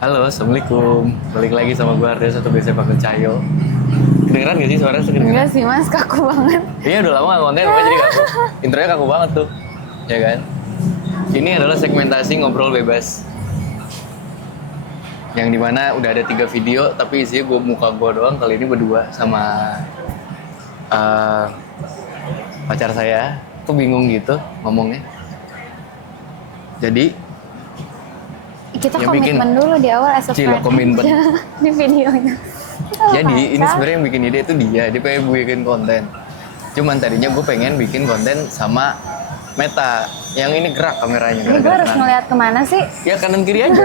Halo, assalamualaikum. Balik lagi sama gue Ardes atau biasa panggil Cayo. Kedengeran gak sih suaranya kedengeran? Enggak sih mas, kaku banget. Iya udah lama gak konten, makanya jadi kaku. Intronya kaku banget tuh, ya kan? Ini adalah segmentasi ngobrol bebas. Yang dimana udah ada 3 video, tapi isinya muka gue doang. Kali ini berdua sama pacar saya. Aku bingung gitu ngomongnya. Jadi Kita yang komitmen dulu di awal as a Cila, friend komitmen. di videonya. Jadi ini sebenarnya yang bikin ide itu dia pengen bikin konten. Cuman tadinya gue pengen bikin konten sama Meta. Yang ini gerak kameranya. Ini gue harus ngeliat kemana sih? Ya kanan kiri aja.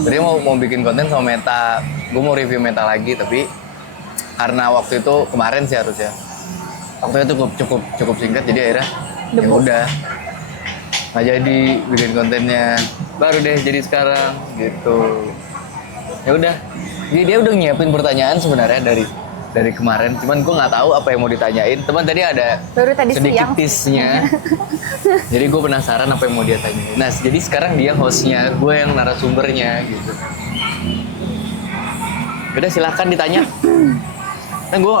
Tadi mau bikin konten sama Meta. Gue mau review Meta lagi tapi karena waktu itu kemarin sih harusnya. Waktunya tuh cukup singkat jadi akhirnya ya udah nggak jadi bikin kontennya. Baru deh jadi sekarang gitu. Ya udah. Jadi dia udah nyiapin pertanyaan sebenarnya dari kemarin. Cuman gue nggak tahu apa yang mau ditanyain. Teman tadi ada Baru tadi sedikit siang. tease-nya. Jadi gue penasaran apa yang mau dia tanyain. Nah jadi sekarang dia hostnya, gue yang narasumbernya gitu. Udah silahkan ditanya. Nah gue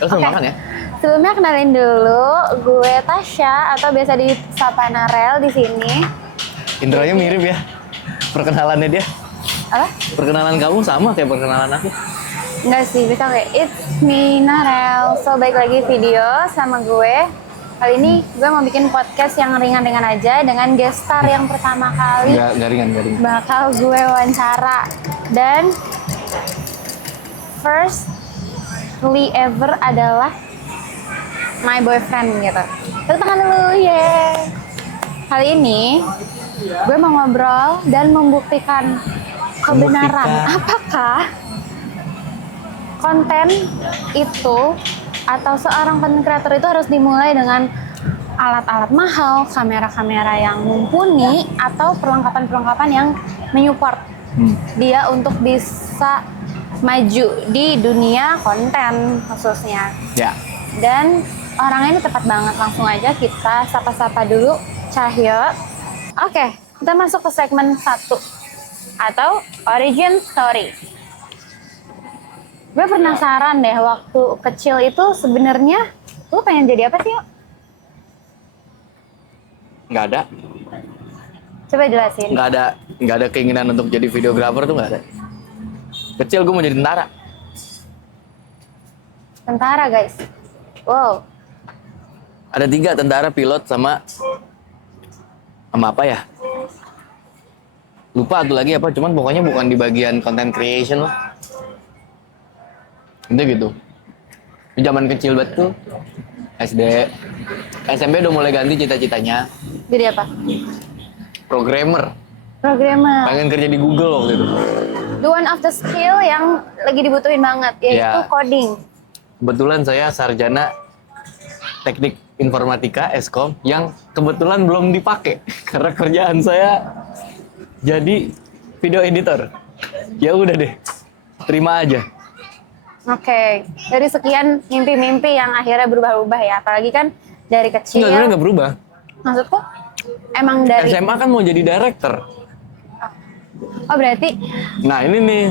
langsung makan ya. Sebelumnya kenalin dulu, gue Tasya atau biasa disapa Narel di sini. Intronya mirip ya. Perkenalannya dia. Apa? Perkenalan kamu sama kayak perkenalan aku. Enggak sih, bisa kayak it's me Narel. So baik lagi video sama gue. Kali ini gue mau bikin podcast yang ringan-ringan aja dengan guest star yang pertama kali Nggak ringan. bakal gue wawancara. Dan firstly ever adalah my boyfriend gitu. Tepuk tangan dulu, yeay. Kali ini gue mau ngobrol dan membuktikan kebenaran apakah konten itu atau seorang content creator itu harus dimulai dengan alat-alat mahal, kamera-kamera yang mumpuni, atau perlengkapan-perlengkapan yang menyupport dia untuk bisa maju di dunia konten khususnya. Ya. Dan orangnya ini tepat banget, langsung aja kita sapa-sapa dulu Cahyo. Oke, kita masuk ke segmen 1 atau origin story. Gue penasaran deh, waktu kecil itu sebenarnya lu pengen jadi apa sih, yuk? Nggak ada. Coba jelasin. Nggak ada keinginan untuk jadi videographer tuh nggak ada. Kecil gue mau jadi tentara. Tentara, guys. Wow. Ada 3 tentara, pilot sama apa ya? Lupa tuh lagi apa, cuman pokoknya bukan di bagian content creation lah. Itu gitu. Di zaman kecil banget tuh. SD. SMP udah mulai ganti cita-citanya. Jadi apa? Programmer. Programmer. Pengen kerja di Google waktu itu. The one of the skill yang lagi dibutuhin banget, yaitu Ya. coding. Kebetulan saya sarjana teknik informatika Eskom yang kebetulan belum dipakai karena kerjaan saya jadi video editor. Ya udah deh, terima aja. Oke. Dari sekian mimpi-mimpi yang akhirnya berubah-ubah ya, apalagi kan dari kecil. Enggak, sebenarnya nggak berubah. Maksudku emang dari SMA kan mau jadi director. Oh berarti Nah ini nih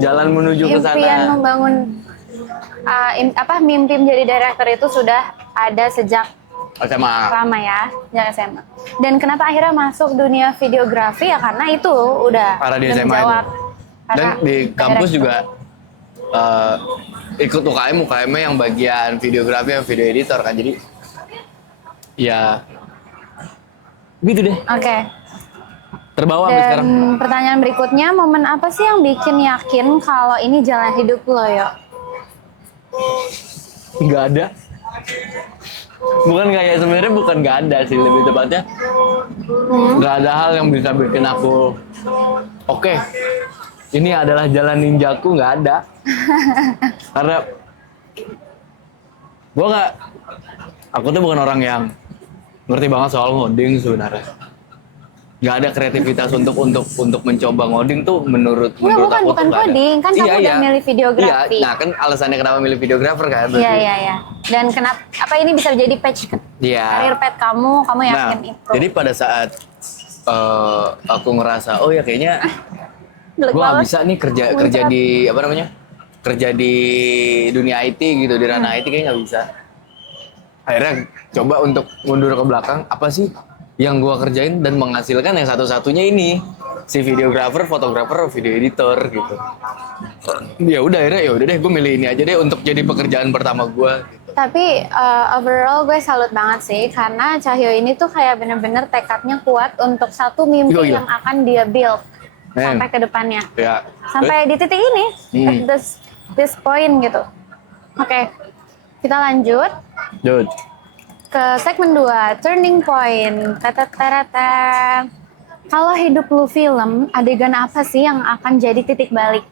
jalan menuju ke impian sana. membangun mimpi menjadi director itu sudah ada sejak SMA. lama ya, sejak SMA. Dan kenapa akhirnya masuk dunia videografi ya karena itu udah Karena di SMA menjawab. itu. Dan Karena di kampus director. juga ikut UKM yang bagian videografi yang video editor kan, jadi ya gitu deh. Oke. Terbawa sampai sekarang. Dan pertanyaan berikutnya, momen apa sih yang bikin yakin kalau ini jalan hidup lo, yo? Nggak ada. Sebenarnya bukan nggak ada sih, lebih tepatnya nggak ada hal yang bisa bikin aku oke, ini adalah jalan ninjaku, nggak ada. Karena aku tuh bukan orang yang ngerti banget soal ngoding sebenarnya. Nggak ada kreativitas untuk mencoba ngoding tuh menurut Bukan aku tuh nggak ada. coding, kan kamu udah milih videografi. Iya, nah kan alasannya kenapa milih videografer kan? Iya, iya, iya. Dan kenapa, apa ini bisa jadi patch Iya. karir path kamu yakin Nah, itu? jadi pada saat aku ngerasa, oh ya kayaknya Jelek Gue nggak banget. bisa nih kerja di apa namanya, kerja di dunia IT gitu, di ranah IT kayaknya nggak bisa. Akhirnya coba untuk mundur ke belakang, apa sih yang gue kerjain dan menghasilkan, yang satu-satunya ini si videographer, fotografer, video editor gitu. Ya udah, akhirnya ya udah deh, gue milih ini aja deh untuk jadi pekerjaan pertama gue. Tapi overall gue salut banget sih karena Cahyo ini tuh kayak bener-bener tekadnya kuat untuk satu mimpi Yo, yo. yang akan dia build sampai ke depannya. Ya. Sampai di titik ini, at this point gitu. Oke, kita lanjut Jod. ke segmen 2, turning point. Teteterete. Kalau hidup lu film, adegan apa sih yang akan jadi titik balik?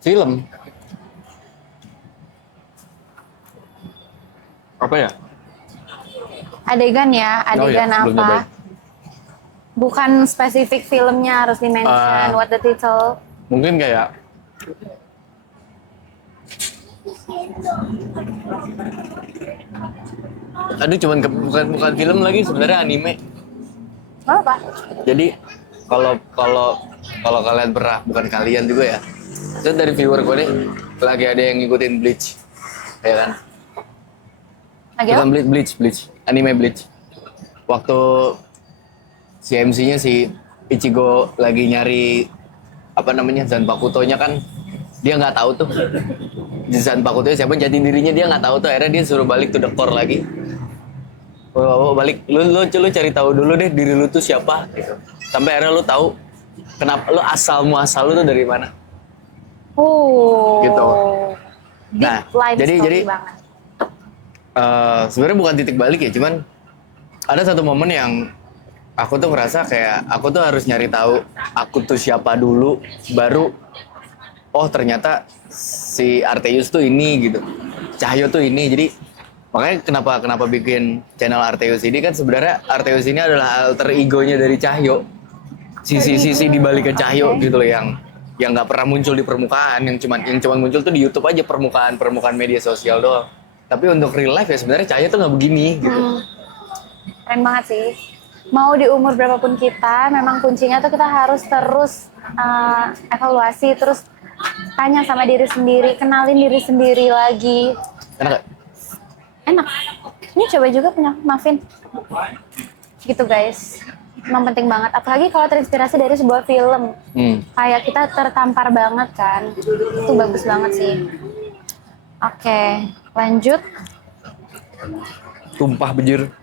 Film. Apa ya? Adegan ya, adegan belum apa? nyobain. Bukan spesifik filmnya harus di-mention, what the title. Mungkin kayak aduh, cuman bukan film lagi, sebenarnya anime. Apa? Jadi kalau kalau kalau kalian pernah, bukan kalian juga ya, itu dari viewer gue deh, lagi ada yang ngikutin Bleach, ya kan? Lagi Bukan apa? Bleach, anime Bleach. Waktu si MC-nya si Ichigo lagi nyari apa namanya, Zanpakuto-nya kan, dia nggak tahu tuh di Zanpakuto siapa jati dirinya, dia nggak tahu tuh. Akhirnya dia suruh balik to the core lagi. Balik, lu cari tahu dulu deh diri lu tuh siapa gitu. Sampai akhirnya lu tahu kenapa lu asal muasal lu tuh dari mana. Gitu. Deep Nah, life jadi story banget. Sebenarnya bukan titik balik ya, cuman ada satu momen yang aku tuh ngerasa kayak aku tuh harus nyari tahu aku tuh siapa dulu, baru oh ternyata si Arteus tuh ini gitu, Cahyo tuh ini. Jadi makanya kenapa bikin channel Arteus ini, kan sebenarnya Arteus ini adalah alter egonya dari Cahyo, sisi di balik ke Cahyo gitu loh, yang nggak pernah muncul di permukaan, yang cuman muncul tuh di YouTube aja, permukaan media sosial doang. Tapi untuk real life ya sebenarnya Cahyo tuh nggak begini gitu. Keren banget sih. Mau di umur berapapun kita, memang kuncinya tuh kita harus terus evaluasi, terus tanya sama diri sendiri, kenalin diri sendiri lagi. Enak gak? Enak. Ini coba juga punya muffin. Gitu guys. Emang penting banget. Apalagi kalau terinspirasi dari sebuah film. Kayak kita tertampar banget kan. Itu bagus banget sih. Oke, lanjut. Tumpah bejir.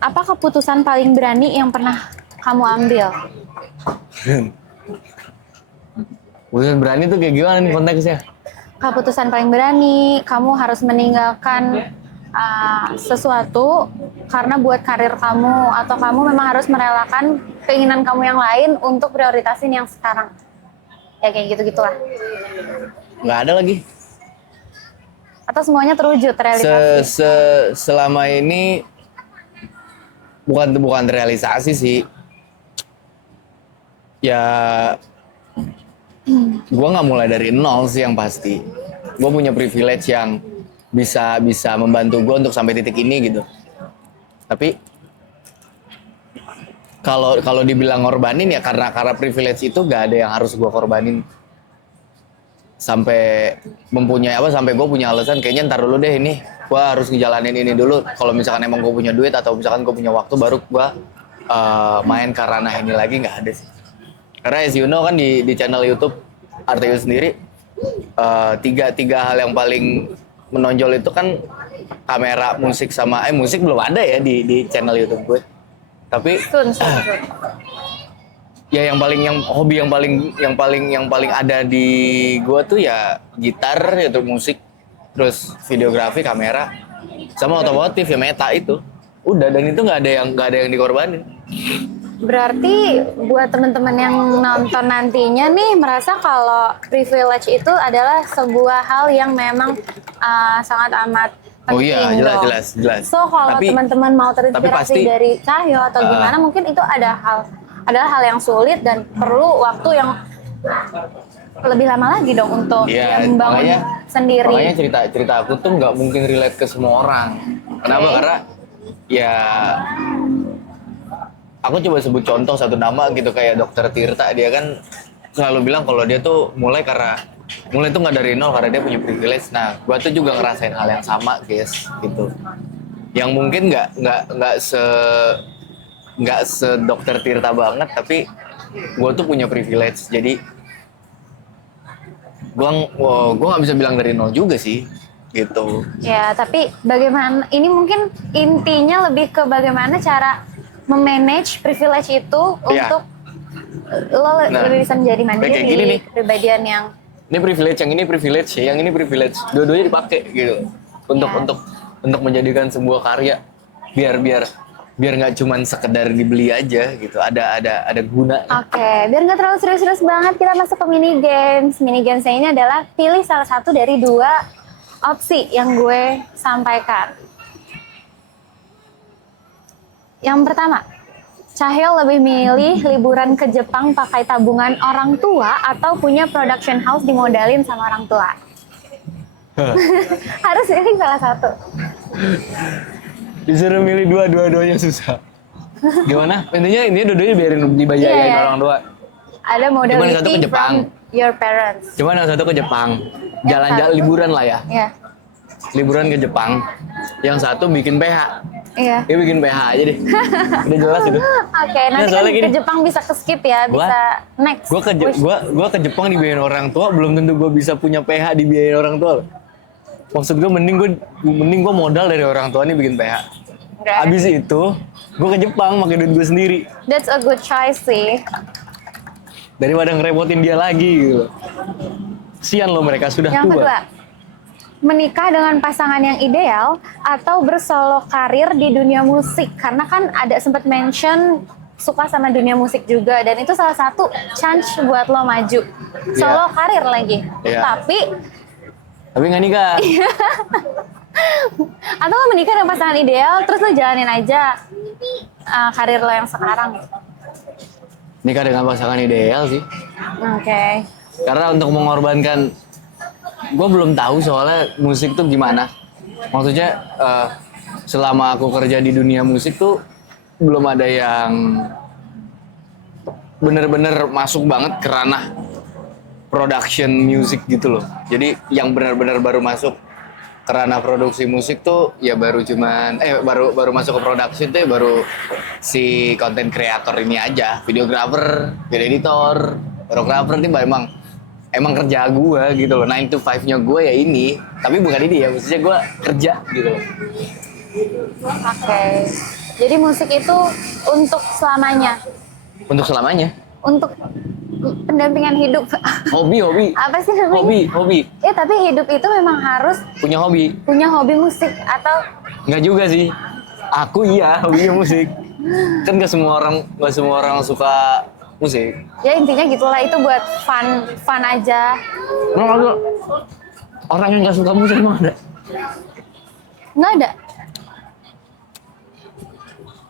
Apa keputusan paling berani yang pernah kamu ambil? Keputusan berani tuh kayak gimana nih konteksnya? Keputusan paling berani, kamu harus meninggalkan sesuatu karena buat karir kamu, atau kamu memang harus merelakan keinginan kamu yang lain untuk prioritasin yang sekarang. Ya kayak gitu-gitulah. Nggak ada lagi. Atau semuanya terwujud realisasi. Selama ini bukan realisasi sih. Ya gue nggak mulai dari nol sih yang pasti. Gue punya privilege yang bisa membantu gue untuk sampai titik ini gitu. Tapi kalau dibilang ngorbanin ya karena privilege itu gak ada yang harus gue korbanin. Sampai sampai gue punya alasan kayaknya ntar dulu deh, ini gue harus ngejalanin ini dulu. Kalau misalkan emang gue punya duit atau misalkan gue punya waktu, baru gue main ke ranah ini lagi, nggak ada sih. Karena as you know kan di channel YouTube Arteus sendiri, tiga hal yang paling menonjol itu kan kamera, musik sama musik belum ada ya di channel YouTube gue. Tapi Sun. ya hobi yang paling ada di gue tuh ya gitar, ya terus musik, terus videografi, kamera, sama otomotif ya meta itu. Udah, dan itu nggak ada yang dikorbanin. Berarti buat teman-teman yang nonton nantinya nih merasa kalau privilege itu adalah sebuah hal yang memang sangat amat penting. Oh iya, dong. jelas. So kalau teman-teman mau terinspirasi pasti, dari Cahyo atau gimana, mungkin itu adalah hal yang sulit dan perlu waktu yang lebih lama lagi dong untuk dia membangun sendiri. Makanya cerita aku tuh nggak mungkin relate ke semua orang. Kenapa? Karena ya aku coba sebut contoh satu nama gitu kayak Dokter Tirta, dia kan selalu bilang kalau dia tuh mulai tuh nggak dari nol karena dia punya privilege. Nah, gua tuh juga ngerasain hal yang sama, guys, gitu. Yang mungkin nggak se Dokter Tirta banget, tapi gua tuh punya privilege. Jadi gua nggak bisa bilang dari nol juga sih, gitu. Ya, tapi bagaimana, ini mungkin intinya lebih ke bagaimana cara memanage privilege itu Iya. untuk lo lebih bisa menjadi mandiri, kayak gini nih. kepribadian yang Ini privilege, yang ini privilege, yang ini privilege. Dua-duanya dipakai gitu. Untuk Ya. untuk menjadikan sebuah karya biar nggak cuman sekedar dibeli aja gitu. Ada guna. Oke, biar nggak terlalu serius-serius banget, kita masuk ke mini games. Mini games ini adalah pilih salah satu dari dua opsi yang gue sampaikan. Yang pertama, Cahyo lebih milih liburan ke Jepang pakai tabungan orang tua atau punya production house dimodalin sama orang tua. Harus pilih salah satu. Disuruh milih dua-duanya susah. Gimana? Intinya dua-duanya biarin dibayarin Iya. orang tua. Ada Cuman satu ke modality Jepang. from your parents. Cuman yang satu ke Jepang. Yang Jalan-jalan satu- liburan lah ya. Iya, Liburan ke Jepang. Yang satu bikin PH. iya. Dia bikin PH aja deh. Udah jelas itu. Oke, nanti kan soalnya ke gini. Jepang bisa ke skip ya, bisa next. Wish. Gua ke Jepang dibiayain orang tua, belum tentu gua bisa punya PH dibiayain orang tua. Maksud gua mending gua modal dari orang tua nih bikin PH. Oke. Abis itu gua ke Jepang pakai duit gua sendiri That's a good choice sih. daripada ngerepotin dia lagi gitu. Sian loh, mereka sudah Yang tua. kedua, menikah dengan pasangan yang ideal atau bersolo karir di dunia musik, karena kan ada sempat mention suka sama dunia musik juga, dan itu salah satu chance buat lo maju solo karir lagi. Iya. Tapi nggak nikah. atau lo menikah dengan pasangan ideal terus lo jalanin aja karir lo yang sekarang. Nikah dengan pasangan ideal sih. Oke. Karena untuk mengorbankan, gue belum tahu soalnya musik tuh gimana. Maksudnya selama aku kerja di dunia musik tuh belum ada yang bener-bener masuk banget ke ranah production music gitu loh. Jadi yang benar-benar baru masuk ke ranah produksi musik tuh ya baru baru masuk ke production tuh ya baru si content creator ini aja, videographer, video editor, fotografer nih emang kerja gue gitu loh, 9 to 5-nya gue ya ini. Tapi bukan ini ya, maksudnya gue kerja gitu loh. Oke. Jadi musik itu untuk selamanya. Untuk selamanya. Untuk pendampingan hidup. Hobi. Apa sih namanya? Hobi. Ya, tapi hidup itu memang harus Punya hobi. punya hobi musik atau Nggak juga sih. Aku iya, hobinya musik. Kan nggak semua orang suka musik. ya intinya gitulah, itu buat fun aja. Emang ada orang yang nggak suka musik emang ada? Nggak ada.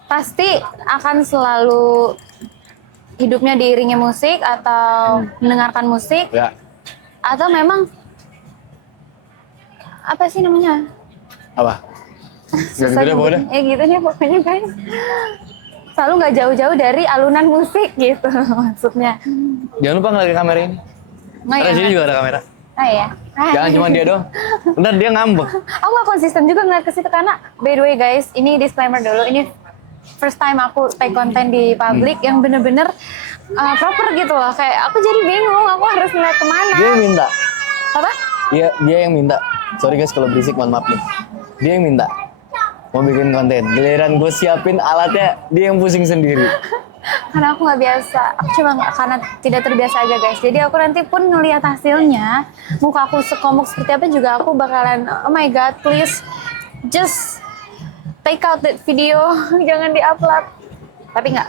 Pasti akan selalu hidupnya diiringi musik atau mendengarkan musik, Ya. atau memang apa sih namanya? Apa? Gak Susah gitu deh pokoknya. Ya gitu deh pokoknya guys. Selalu nggak jauh-jauh dari alunan musik gitu maksudnya. Jangan lupa ngeliat ke kamera ini. Nggak Karena ya? sini juga ada kamera. Ah ya. Jangan cuma dia doang. Ntar dia ngambek. Aku nggak konsisten juga ngeliat ke situ karena by the way guys, ini disclaimer dulu, ini first time aku take konten di public yang bener-bener proper gitu loh. Kayak aku jadi bingung, aku harus ngeliat kemana. Dia yang minta. Apa? Dia yang minta. Sorry guys kalau berisik, mohon maaf nih. Dia yang minta mau bikin konten. Giliran gue siapin alatnya, dia yang pusing sendiri. Karena aku nggak biasa, aku cuma karena tidak terbiasa aja guys. Jadi aku nanti pun ngelihat hasilnya, muka aku sekomuk seperti apa juga aku bakalan, oh my god, please just take out that video, jangan diupload. Tapi nggak.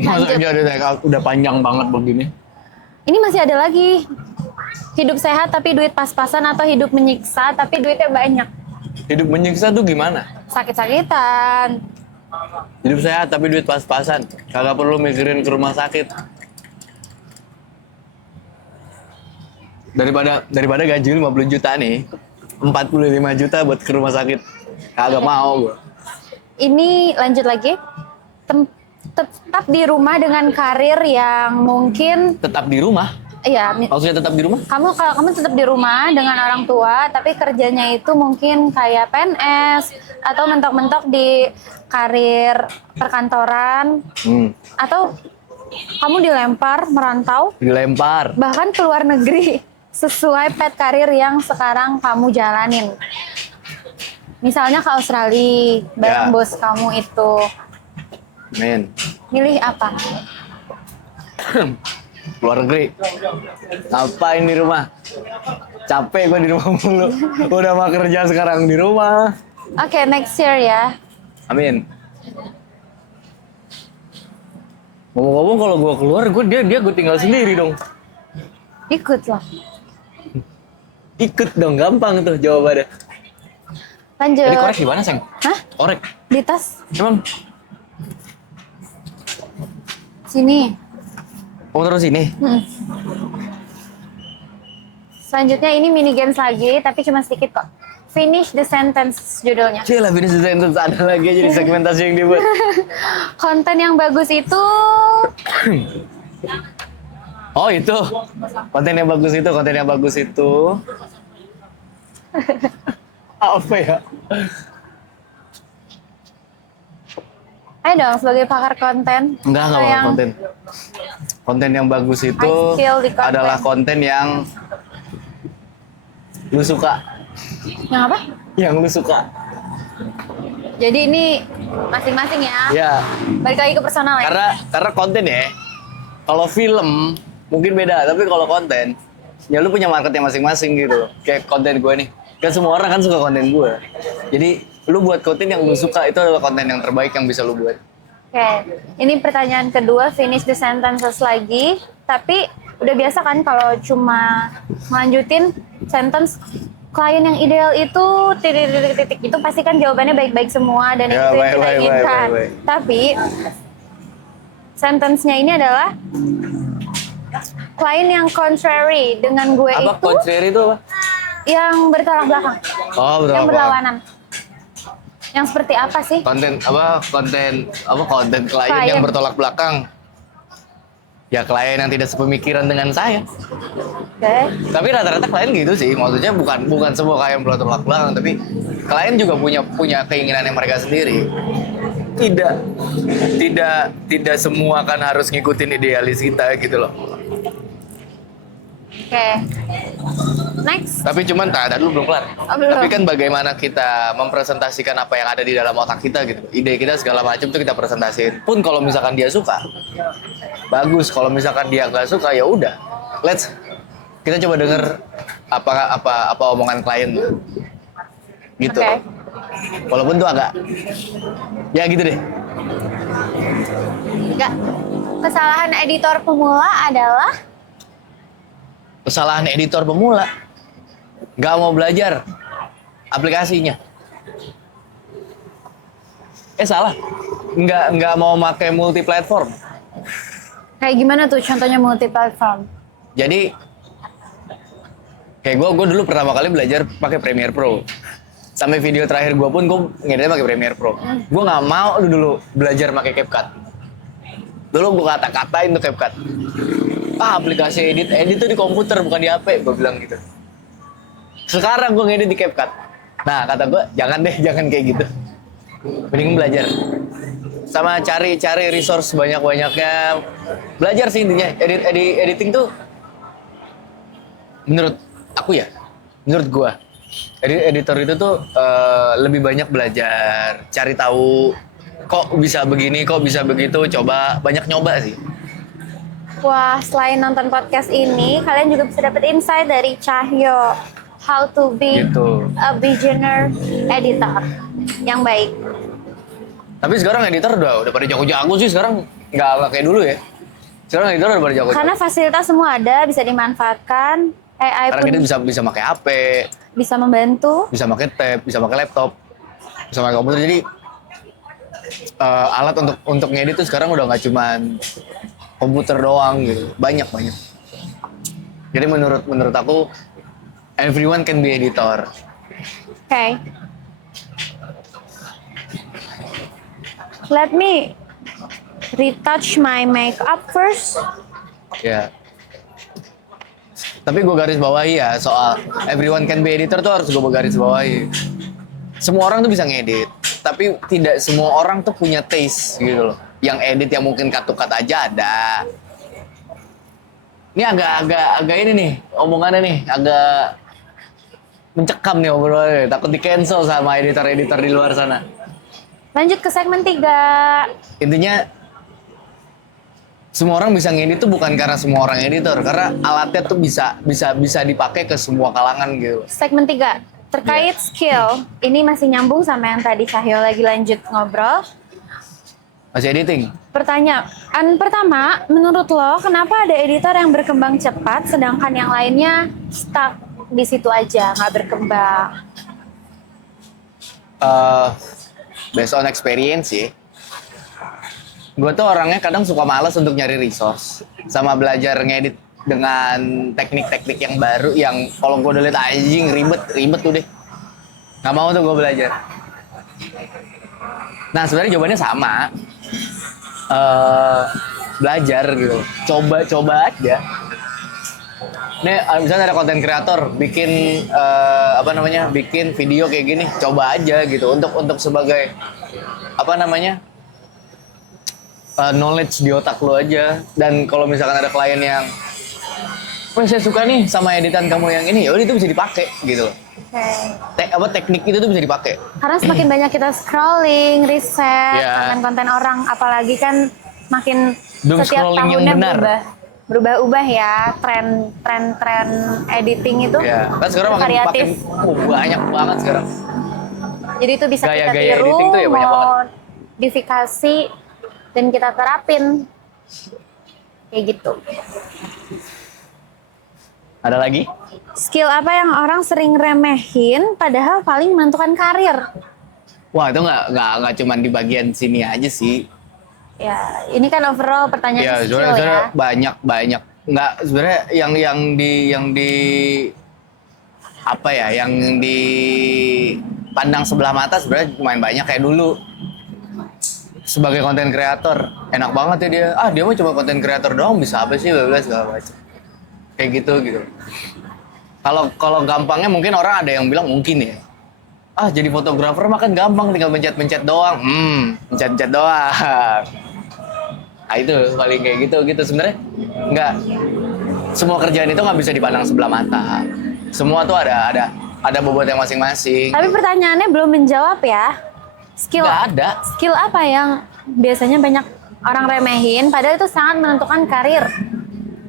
Masa Lanjut. dia ada take out, udah panjang banget begini. Ini masih ada lagi. Hidup sehat tapi duit pas-pasan atau hidup menyiksa tapi duitnya banyak. Hidup menyiksa tuh gimana? Sakit-sakitan. Hidup sehat tapi duit pas-pasan. Kagak perlu mikirin ke rumah sakit. Daripada gaji 50 juta nih, 45 juta buat ke rumah sakit. Kagak mau gue. Ini lanjut lagi. tetap di rumah dengan karir yang mungkin Tetap di rumah? ya Maksudnya tetap di rumah? kamu tetap di rumah dengan orang tua tapi kerjanya itu mungkin kayak PNS atau mentok-mentok di karir perkantoran atau kamu dilempar merantau Dilempar. bahkan ke luar negeri sesuai path karir yang sekarang kamu jalanin. Misalnya ke Australia bareng Ya. bos kamu itu. Men. Milih apa? Luar negeri. Ngapain di rumah? Capek gue di rumah mulu. Udah mah kerja sekarang di rumah. Oke, next year ya. Amin. Ngomong-ngomong kalau gue keluar, gue tinggal sendiri dong. Ikut loh. Ikut dong, gampang tuh jawabannya. Lanjut. Jadi korek di mana, Seng? Hah? Korek. Di tas. Emang Sini. mau terus sini? Selanjutnya ini mini games lagi, tapi cuma sedikit kok. Finish the sentence judulnya. Cila, finish the sentence ada lagi aja di segmentasi yang dibuat. Konten yang bagus itu Oh itu, konten yang bagus itu. Apa ya? ayo dong sebagai pakar konten. Enggak Apa yang konten. Konten yang bagus itu I feel di konten. adalah konten yang lu suka. Yang apa? Yang lu suka. Jadi ini masing-masing ya. Ya, Balik lagi ke personal ya. karena konten ya. Kalau film mungkin beda, tapi kalau konten ya lu punya marketnya masing-masing gitu. Kayak konten gue nih. Kan semua orang kan suka konten gue. Jadi lu buat konten yang lu suka itu adalah konten yang terbaik yang bisa lu buat. Oke, ini pertanyaan kedua, finish the sentences lagi. Tapi udah biasa kan kalau cuma melanjutin sentence klien yang ideal itu titik-titik itu pasti kan jawabannya baik-baik semua dan Ya, itu yang kita baik, inginkan. baik. Tapi sentence-nya ini adalah klien yang contrary dengan gue Apa itu contrary itu apa? yang bertolak belakang, Oh, betul. yang berlawanan. Yang seperti apa sih? Konten klien Klien. yang bertolak belakang. Ya klien yang tidak sepemikiran dengan saya. Oke. Tapi rata-rata klien gitu sih, maksudnya bukan semua klien bertolak belakang, tapi klien juga punya keinginan yang mereka sendiri. Tidak semua kan harus ngikutin idealis kita gitu loh. Oke. Next. Tapi cuman ada dulu belum kelar. Oh, belum. Tapi kan bagaimana kita mempresentasikan apa yang ada di dalam otak kita gitu. Ide kita segala macam tuh kita presentasiin. Pun kalau misalkan dia suka, bagus. Kalau misalkan dia nggak suka ya udah. Kita coba denger apa omongan klien gitu. Oke. Walaupun tuh agak ya gitu deh. Enggak. Kesalahan editor pemula adalah Kesalahan editor pemula nggak mau belajar aplikasinya. Salah. Nggak mau pakai multi platform. kayak gimana tuh contohnya multi platform? Jadi kayak gue dulu pertama kali belajar pakai Premiere Pro. Sampai video terakhir gue pun gue ngeditnya pakai Premiere Pro. Gue nggak mau dulu belajar pakai CapCut. Dulu gue kata-katain tuh CapCut. Aplikasi edit tuh di komputer bukan di HP, gue bilang gitu. Sekarang gue ngedit di CapCut. Nah kata gue jangan kayak gitu. Mending belajar. Sama cari resource banyak-banyaknya. Belajar sih intinya. Editing tuh menurut aku ya, menurut gue editor itu tuh lebih banyak belajar, cari tahu kok bisa begini, kok bisa begitu, coba banyak nyoba sih. Wah, selain nonton podcast ini, kalian juga bisa dapat insight dari Cahyo. How to be Gitu. a beginner editor yang baik. Tapi sekarang editor udah pada jago-jago sih sekarang, nggak kayak dulu ya. Sekarang editor udah pada jago-jago. Karena fasilitas semua ada, bisa dimanfaatkan. AI Karena pun kita bisa pakai HP, bisa membantu. bisa pakai tab, bisa pakai laptop, bisa pakai komputer. Jadi alat untuk ngedit tuh sekarang udah nggak cuman komputer doang gitu, banyak. Jadi menurut aku everyone can be editor. Okay. retouch my makeup first. Ya. Tapi gue garis bawahi ya soal everyone can be editor tuh harus gue garis bawahi. Semua orang tuh bisa ngedit, tapi tidak semua orang tuh punya taste gitu loh. Yang edit yang mungkin cut-to-cut aja ada. Ini agak ini nih omongannya nih agak mencekam nih obrolannya. Takut di cancel sama editor-editor di luar sana. Lanjut ke segmen 3. Intinya semua orang bisa ngedit tuh bukan karena semua orang editor, karena alatnya tuh bisa dipakai ke semua kalangan gitu. Segmen 3 terkait skill. Ini masih nyambung sama yang tadi Cahyo lagi lanjut ngobrol. Masih editing. Pertanyaan pertama, menurut lo kenapa ada editor yang berkembang cepat sedangkan yang lainnya stuck di situ aja, nggak berkembang? Based on experience sih. Gue tuh orangnya kadang suka malas untuk nyari resource sama belajar ngedit dengan teknik-teknik yang baru yang kalau gue udah liat anjing ribet tuh deh. Nggak mau tuh gue belajar. Nah sebenarnya jawabannya sama. Belajar gitu, coba aja. Nih misalnya ada konten kreator bikin bikin video kayak gini, coba aja gitu untuk sebagai knowledge di otak lo aja. Dan kalau misalkan ada klien yang saya suka nih sama editan kamu yang ini, ya udah itu bisa dipakai gitu. Teknik itu tuh bisa dipakai. Karena semakin banyak kita scrolling, riset, Yeah. konten-konten orang, apalagi kan makin Doom setiap scrolling yang tahunnya benar. berubah ya, tren editing itu Ya, kan sekarang makin variatif. banyak banget sekarang. Jadi itu bisa kita Gaya-gaya tiru, editing tuh ya banyak banget. modifikasi, dan kita terapin. Kayak gitu. Ada lagi? Skill apa yang orang sering remehin padahal paling menentukan karir? Wah itu nggak cuma di bagian sini aja sih. Ya, ini kan overall pertanyaan Ya skill sebenarnya ya. banyak. Nggak sebenarnya yang dipandang sebelah mata sebenarnya lumayan banyak kayak dulu. Sebagai konten kreator enak banget ya dia mah cuma konten kreator doang bisa apa sih segala macam. Kayak gitu. Kalau gampangnya mungkin orang ada yang bilang mungkin ya. Jadi fotografer mah kan gampang tinggal pencet doang. Pencet doang. Nah itu paling kayak gitu sebenarnya nggak semua kerjaan itu nggak bisa dipandang sebelah mata. Semua tuh ada bobot yang masing-masing. Tapi pertanyaannya belum menjawab ya. Nggak ada. Skill apa yang biasanya banyak orang remehin padahal itu sangat menentukan karir?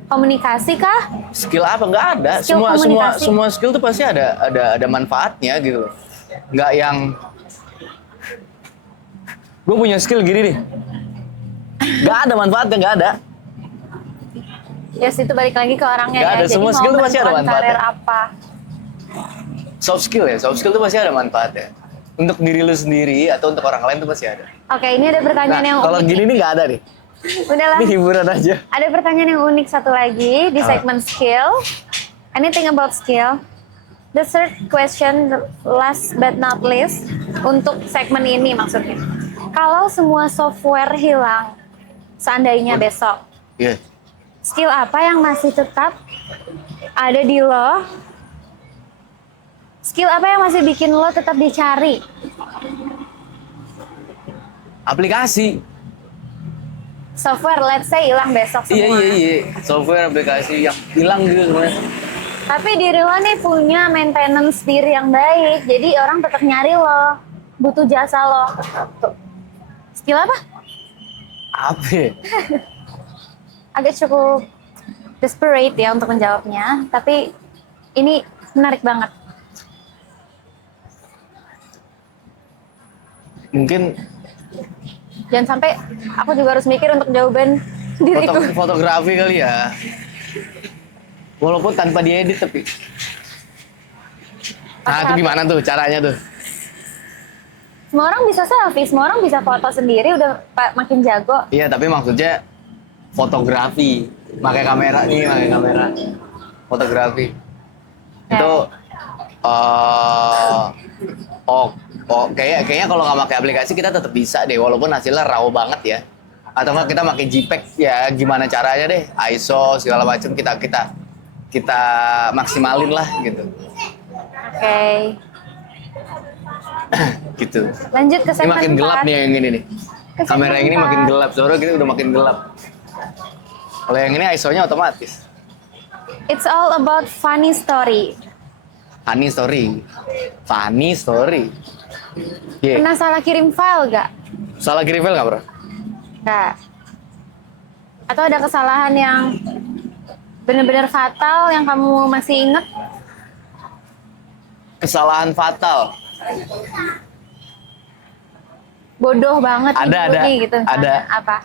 Komunikasi kah? Skill apa? Nggak ada. Skill komunikasi. Semua skill tuh pasti ada manfaatnya gitu loh. Nggak yang gue punya skill gini nih. Nggak ada manfaatnya, nggak ada. Yes, itu balik lagi ke orangnya Nggak ya. ada. Jadi Semua mau skill tuh pasti ada menentukan karir manfaatnya. apa? Soft skill tuh pasti ada manfaatnya. Untuk diri lu sendiri atau untuk orang lain tuh pasti ada. Oke, ini ada pertanyaan yang Kalau unik. gini nih nggak ada nih. Udahlah. Ini hiburan aja. Ada pertanyaan yang unik satu lagi di segmen skill. Anything about skill? The third question, last but not least, untuk segmen ini maksudnya. Kalau semua software hilang, seandainya besok, Iya. skill apa yang masih tetap ada di lo? Skill apa yang masih bikin lo tetap dicari? Aplikasi. Software, let's say hilang besok semua. Iya. Software aplikasi yang hilang gitu sebenarnya. Tapi diri lo nih punya maintenance diri yang baik, jadi orang tetap nyari lo, butuh jasa lo. Tuh. Skill apa? Apa ya? Agak cukup desperate ya untuk menjawabnya, tapi ini menarik banget. Mungkin Jangan sampai aku juga harus mikir untuk jawaban diriku. fotografi kali ya. Walaupun tanpa diedit tapi. Nah itu gimana tuh caranya tuh? Semua orang bisa selfie, semua orang bisa foto sendiri, udah makin jago. Iya tapi maksudnya fotografi. Pakai kamera. Fotografi. Itu kayaknya kalau nggak pakai aplikasi kita tetap bisa deh walaupun hasilnya raw banget ya. Atau enggak kita pakai JPEG ya gimana caranya deh, ISO segala macam kita maksimalin lah gitu. Oke. Gitu. Lanjut ke Ini segmen makin gelap 4. nih yang ini nih. Ke Kamera yang ini segmen makin 4. gelap, soalnya gini udah makin gelap. Kalau yang ini ISO-nya otomatis. It's all about funny story. Funny story. Funny story. Yeah. Pernah salah kirim file gak? Salah kirim file nggak, bro? Nggak. Atau ada kesalahan yang benar-benar fatal yang kamu masih inget? Kesalahan fatal. Bodoh banget Ada, gitu. ada. misalnya. Apa?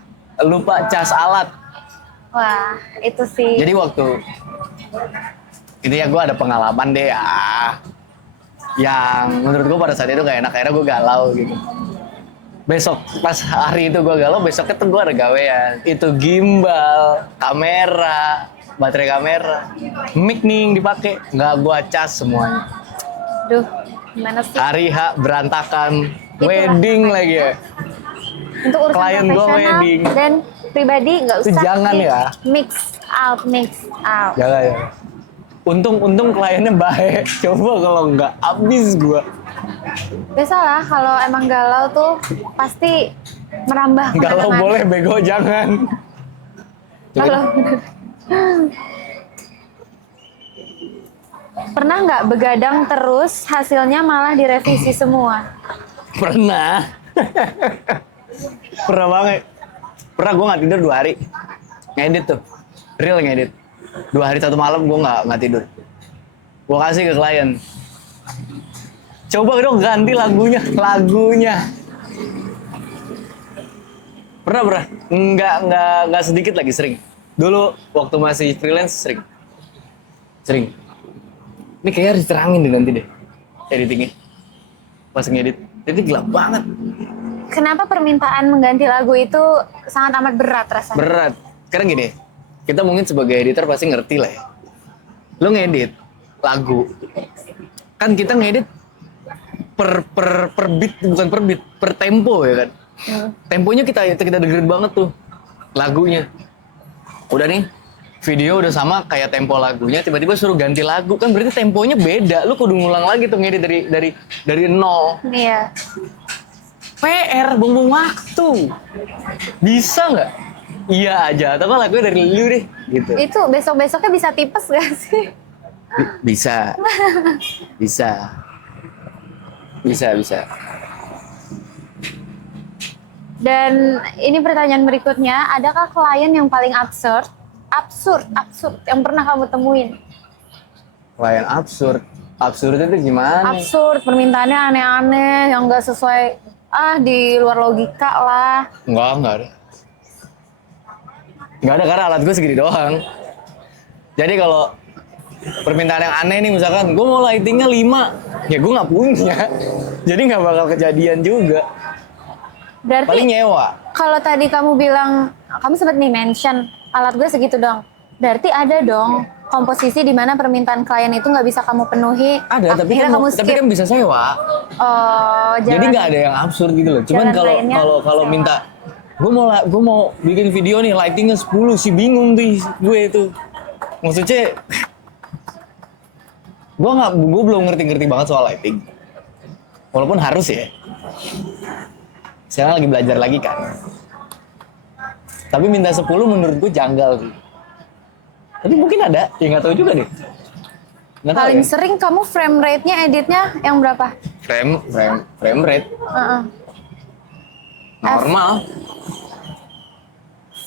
Lupa cas alat. Wah, itu sih. Jadi waktu itu ya gue ada pengalaman deh ya, yang menurut gue pada saat itu gak enak, akhirnya gue galau gitu. Besok pas hari itu gue galau, besoknya tuh gue ada gawean. Itu gimbal, kamera, baterai kamera, mic nih yang dipakai, nggak gue cas semuanya. Duh, gimana sih? Hari H berantakan, Itulah. wedding lagi ya. Untuk urusan klien gua profesional wedding. dan pribadi nggak Itu usah. jangan ya. Mix out. Jangan ya. Untung kliennya baik. Coba kalau nggak, abis gue. Biasalah kalau emang galau tuh pasti merambah Galau kemana-mana. boleh, bego jangan. Coba Kalau pernah nggak begadang terus hasilnya malah direvisi semua? Pernah. Pernah banget. Pernah gue nggak tidur 2 hari. Ngedit tuh. Real ngedit. 2 hari 1 malam gue nggak tidur. Gue kasih ke klien. Coba dong ganti lagunya. Pernah. Nggak sedikit lagi, sering. Dulu waktu masih freelance sering. Ini kayaknya harus diterangin deh nanti deh. Editingnya. Pas ngedit. Jadi gelap banget. Kenapa permintaan mengganti lagu itu sangat amat berat rasanya? Berat. Karena gini, kita mungkin sebagai editor pasti ngerti lah ya. Lo ngedit lagu, kan kita ngedit per beat, bukan per beat, per tempo ya kan. Temponya kita dengerin banget tuh lagunya. Udah nih, video udah sama kayak tempo lagunya, tiba-tiba suruh ganti lagu, kan berarti temponya beda. Lu kudu ngulang lagi tuh ngedit dari nol. Iya. PR, buang waktu. Bisa nggak? Iya aja, atau kan lagunya dari lu deh, gitu. Itu besok-besoknya bisa tipes gak sih? Bisa. Dan ini pertanyaan berikutnya, adakah klien yang paling absurd yang pernah kamu temuin? Klien absurd itu gimana? Absurd, permintaannya aneh-aneh, yang nggak sesuai, di luar logika lah. Enggak ada. Enggak ada karena alat gue segini doang. Jadi kalau permintaan yang aneh nih, misalkan gue mau lightingnya 5, ya gue nggak punya. Jadi nggak bakal kejadian juga. Berarti Paling nyewa. kalau tadi kamu bilang, kamu sempat nih mention alat gue segitu dong. Berarti ada dong komposisi di mana permintaan klien itu nggak bisa kamu penuhi. Ada, tapi akhirnya kamu tapi skip. kan bisa sewa. Oh, Jadi nggak ada yang absurd gitu loh. Cuman jalan lainnya kalau sewa. minta, gue mau bikin video nih lightingnya 10, sih bingung tuh gue itu. Maksudnya gue belum ngerti banget soal lighting. Walaupun harus ya. Sekarang lagi belajar lagi kan. Tapi minta 10 menurut gue janggal sih. Tapi mungkin ada, ya nggak tahu juga deh. Nggak tahu Paling ya. sering kamu frame rate-nya editnya yang berapa? Frame rate Heeh. normal.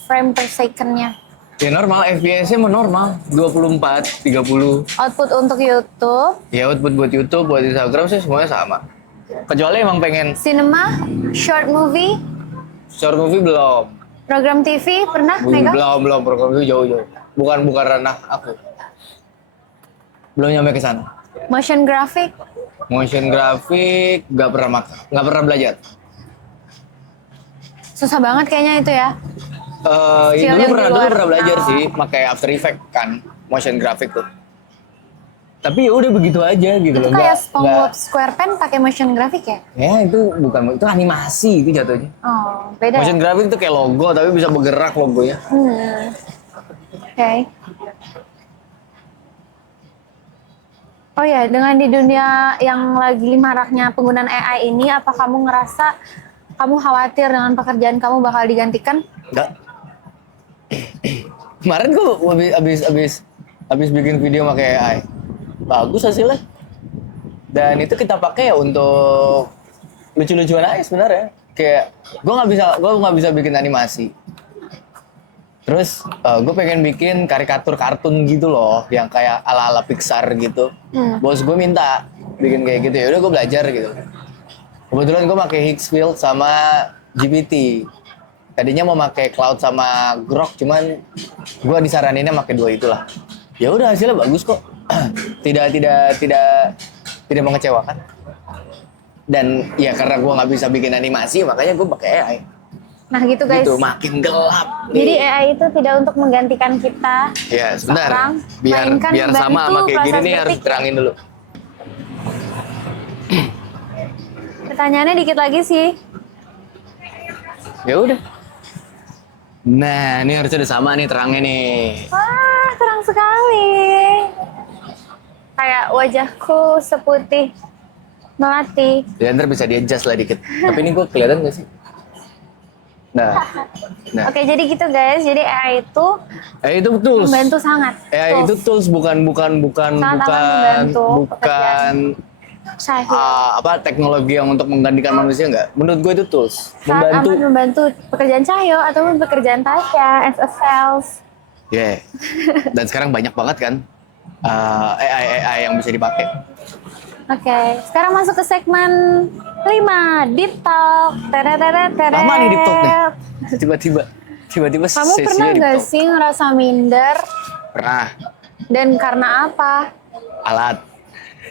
Frame per second-nya. Ya normal, FPS-nya mah normal, 24, 30. Output untuk YouTube, Ya output buat YouTube, buat Instagram sih semuanya sama. Kecuali emang pengen cinema, short movie, short movie belum. program TV pernah megang? Belum program itu jauh. Bukan ranah aku. Belum nyampe ke sana. Motion graphic, Motion graphic nggak pernah belajar. susah banget kayaknya itu ya. Dulu yang di pernah luar. belajar sih, pakai After Effects kan, motion graphic tuh. Tapi ya udah begitu aja gitu Itu loh. kayak Nggak- SpongeBob SquarePants pakai motion graphic ya? Ya itu bukan, itu animasi itu jatuhnya. Oh, beda Motion ya? graphic itu kayak logo tapi bisa bergerak logonya. Oke. Oh ya, dengan di dunia yang lagi maraknya penggunaan AI ini, apa kamu ngerasa kamu khawatir dengan pekerjaan kamu bakal digantikan? Enggak. Kemarin gue habis bikin video pakai AI. Bagus hasilnya. Dan itu kita pakai ya untuk lucu-lucuan aja sebenarnya. Kayak gue nggak bisa bikin animasi. Terus gue pengen bikin karikatur kartun gitu loh, yang kayak ala-ala Pixar gitu. Bos gue minta bikin kayak gitu, ya udah gue belajar gitu. Kebetulan gue pakai Higgsfield sama GPT. Tadinya mau pakai Cloud sama Grok, cuman gue disaraninnya pakai dua itulah. Ya udah hasilnya bagus kok, tidak mengecewakan. Dan ya karena gue nggak bisa bikin animasi, makanya gue pakai AI. Nah gitu guys. Gitu, makin gelap. nih. Jadi AI itu tidak untuk menggantikan kita. Ya sebentar, seorang, biar melainkan sama membantu kayak gini proses nih harus berpikir. terangin dulu. Pertanyaannya dikit lagi sih. Ya udah. Nah, ini harusnya udah sama nih terangnya nih. Wah, terang sekali. Kayak wajahku seputih melati. Ya ntar bisa di adjust lah dikit. Tapi ini gue kelihatan gak sih? Nah, Oke, jadi gitu guys. Jadi AI itu itu tools. membantu sangat. AI itu tools bukan Sangat akan membantu Syahil. apa teknologi yang untuk menggantikan manusia nggak? Menurut gue itu tools, Sangat membantu. amat membantu pekerjaan Cahyo ataupun pekerjaan Tasya as a sales. Yeah. Dan sekarang banyak banget kan AI yang bisa dipakai. Oke, sekarang masuk ke segmen 5, Deep Talk. Lama nih Deep Talk nih. Tiba-tiba Kamu sesinya pernah Deep gak Talk. sih ngerasa minder? Pernah. Dan karena apa? Alat.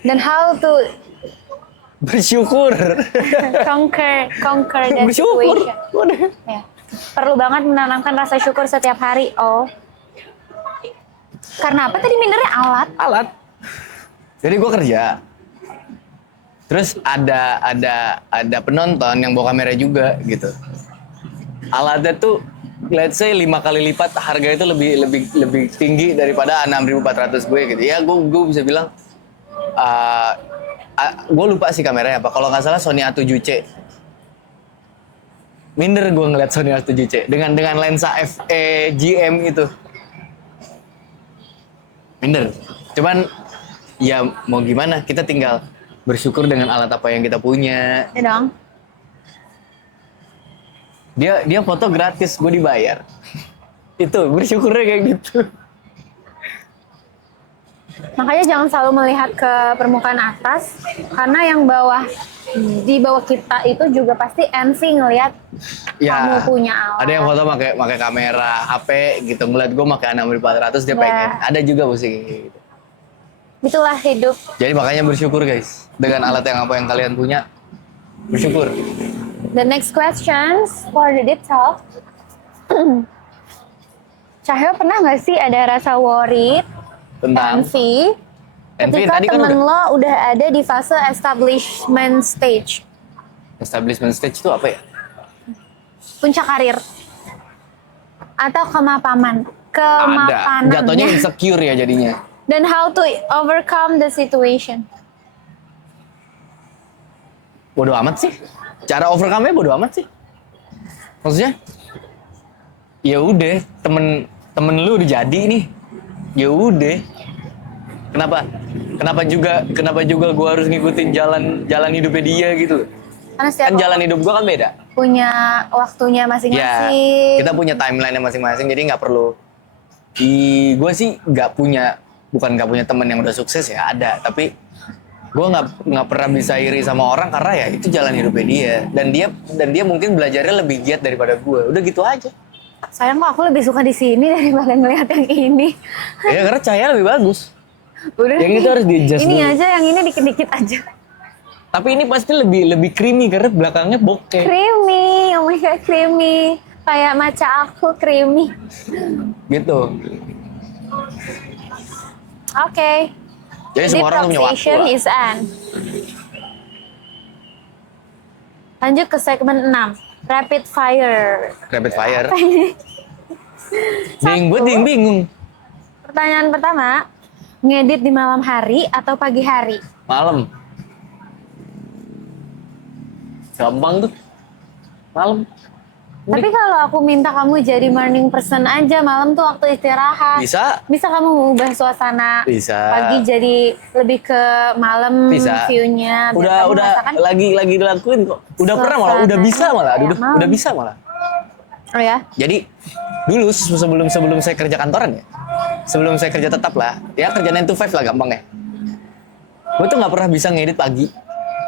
Dan how to Bersyukur. conquer that Bersyukur. situation? Udah. Ya. Perlu banget menanamkan rasa syukur setiap hari. Oh. Karena apa tadi mindernya alat? Alat. Jadi gue kerja. Terus ada penonton yang bawa kamera juga gitu. Alatnya tuh let's say 5 kali lipat harga itu lebih tinggi daripada 6.400 gue gitu. Ya gue bisa bilang gue lupa sih kameranya apa. Kalau nggak salah Sony A7C. Minder gue ngeliat Sony A7C dengan lensa FE-GM itu. Minder. Cuman ya mau gimana, kita tinggal bersyukur dengan alat apa yang kita punya. Ya dong. Dia foto gratis, gue dibayar. Itu bersyukurnya kayak gitu. Makanya jangan selalu melihat ke permukaan atas, karena yang di bawah kita itu juga pasti envy ngelihat kamu punya alat. Ada yang foto pakai kamera HP gitu, ngeliat gue pakai 6400 dia Nah. pengen. Ada juga musik gitu. Itulah hidup. Jadi makanya bersyukur guys dengan alat yang apa yang kalian punya. Bersyukur. The next questions for the deep talk. Cahyo pernah nggak sih ada rasa worried, Tentang envy, ketika tadi kan temen lo udah ada di fase establishment stage, establishment stage itu apa ya? puncak karir, atau kemapanan, Ada. Jatuhnya kemapanannya, insecure ya jadinya. dan how to overcome the situation. Bodoh amat sih. Cara overcome-nya bodoh amat sih. Maksudnya, ya udah temen lu udah jadi nih. Ya udah. Kenapa juga gue harus ngikutin jalan hidupnya dia gitu. Karena setiap Kan jalan orang hidup gue kan beda. punya waktunya Ya, masing-masing. kita punya timeline masing-masing, jadi nggak perlu. Gue sih bukan nggak punya temen yang udah sukses ya, ada. Tapi gue nggak pernah bisa iri sama orang karena ya itu jalan hidupnya dia. Dan dia mungkin belajarnya lebih giat daripada gue. Udah gitu aja. Sayang kok aku lebih suka di sini daripada ngeliat yang ini. Ya karena cahaya lebih bagus. Udah. Yang itu harus di-adjust Ini dulu. aja, yang ini dikit-dikit aja. Tapi ini pasti lebih creamy karena belakangnya bokeh. Creamy, oh my god, creamy. Kayak maca aku creamy. Gitu. Oke. Jadi semua orang tuh punya waktu Deep lah. is an. Lanjut ke segmen 6. Rapid fire. Rapid fire. Apa ini? Gue bingung. Pertanyaan pertama, ngedit di malam hari atau pagi hari? Malam. Gampang tuh. Malam. Tapi kalau aku minta kamu jadi morning person aja, malam tuh waktu istirahat. Bisa. Bisa kamu mengubah suasana. Bisa. Pagi jadi lebih ke malam Bisa. view-nya. biar kamu Udah merasakan- lagi dilakuin kok. Udah pernah malah, udah bisa malah. Suasananya malam. Udah bisa malah. Oh ya? Jadi dulu sebelum saya kerja kantoran ya, sebelum saya kerja tetap lah, ya kerja 9 to 5 lah gampang ya. Gue tuh nggak pernah bisa ngedit pagi.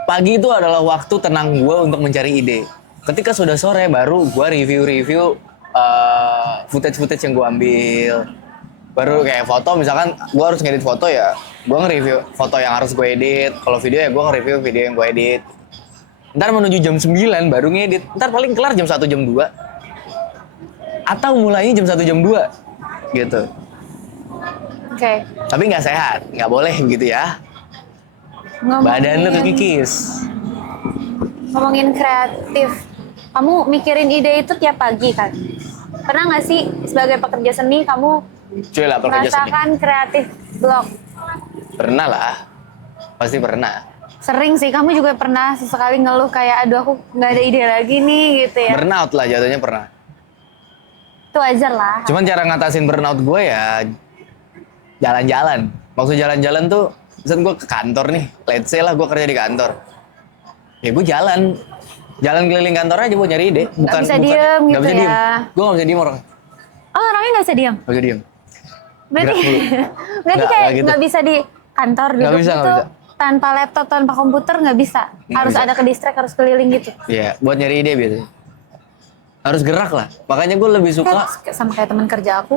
Pagi itu adalah waktu tenang gue untuk mencari ide. Ketika sudah sore baru gue review footage yang gue ambil. Baru kayak foto misalkan gue harus ngedit foto ya, gue nge-review foto yang harus gue edit. Kalau video ya gue nge-review video yang gue edit. Ntar menuju jam 9 baru ngedit. Ntar paling kelar jam 1 jam 2. Atau mulainya jam 1 jam 2 gitu. Oke. Tapi nggak sehat, nggak boleh gitu ya. Badan lu kekikis. Ngomongin kreatif, kamu mikirin ide itu tiap pagi kan? Pernah nggak sih sebagai pekerja seni kamu Cuy lah pekerja seni. merasakan kreatif block? Pernah lah, pasti pernah. Sering sih, kamu juga pernah sesekali ngeluh kayak aduh aku nggak ada ide lagi nih gitu ya. Burnout lah jatuhnya pernah. Itu wajar lah. Cuman cara ngatasin burnout gue ya jalan-jalan. Maksud jalan-jalan tuh, misal gue ke kantor nih, let's say lah gue kerja di kantor. Ya gue jalan keliling kantor aja buat nyari ide. Nggak bisa diem nggak gitu bisa diem. ya. Gue nggak bisa diem orang. Oh orangnya nggak bisa diam? Nggak bisa diem. Berarti, Gerak dulu. berarti Nggak, kayak nggak gitu. nggak bisa di kantor Nggak duduk bisa, gitu nggak bisa. tanpa laptop, tanpa komputer nggak bisa. Nggak Harus bisa. ada ke distract, harus keliling gitu. Iya, buat nyari ide biasanya. Harus gerak lah. Makanya gue lebih suka Sama kayak teman kerja aku.